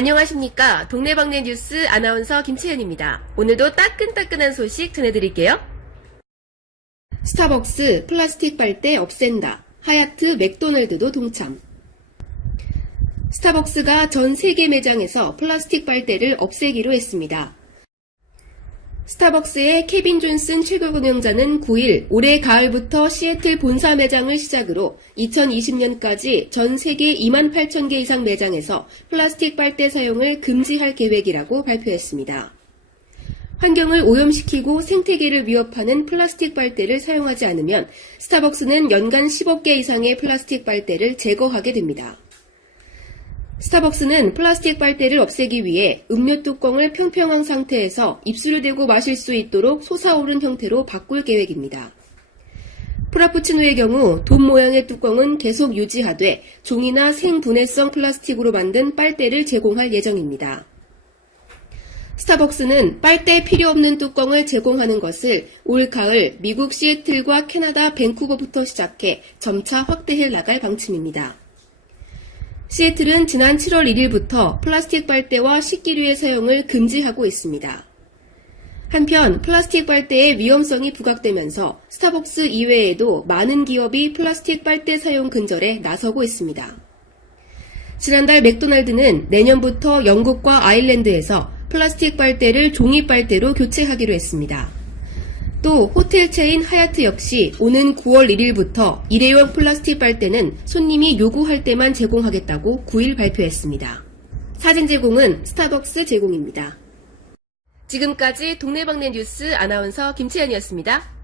안녕하십니까. 동네방네 뉴스 아나운서 김채연입니다. 오늘도 따끈따끈한 소식 전해드릴게요. 스타벅스 플라스틱 빨대 없앤다. 하야트 맥도날드도 동참. 스타벅스가 전 세계 매장에서 플라스틱 빨대를 없애기로 했습니다. 스타벅스의 케빈 존슨 최고 운영자는 9일 올해 가을부터 시애틀 본사 매장을 시작으로 2020년까지 전 세계 2만 8천 개 이상 매장에서 플라스틱 빨대 사용을 금지할 계획이라고 발표했습니다. 환경을 오염시키고 생태계를 위협하는 플라스틱 빨대를 사용하지 않으면 스타벅스는 연간 10억 개 이상의 플라스틱 빨대를 제거하게 됩니다. 스타벅스는 플라스틱 빨대를 없애기 위해 음료 뚜껑을 평평한 상태에서 입술을 대고 마실 수 있도록 솟아오른 형태로 바꿀 계획입니다. 프라푸치노의 경우 돈 모양의 뚜껑은 계속 유지하되 종이나 생분해성 플라스틱으로 만든 빨대를 제공할 예정입니다. 스타벅스는 빨대 필요 없는 뚜껑을 제공하는 것을 올 가을 미국 시애틀과 캐나다 밴쿠버부터 시작해 점차 확대해 나갈 방침입니다. 시애틀은 지난 7월 1일부터 플라스틱 빨대와 식기류의 사용을 금지하고 있습니다. 한편 플라스틱 빨대의 위험성이 부각되면서 스타벅스 이외에도 많은 기업이 플라스틱 빨대 사용 근절에 나서고 있습니다. 지난달 맥도날드는 내년부터 영국과 아일랜드에서 플라스틱 빨대를 종이 빨대로 교체하기로 했습니다. 또 호텔 체인 하야트 역시 오는 9월 1일부터 일회용 플라스틱 빨대는 손님이 요구할 때만 제공하겠다고 9일 발표했습니다. 사진 제공은 스타벅스 제공입니다. 지금까지 동네방네 뉴스 아나운서 김채연이었습니다.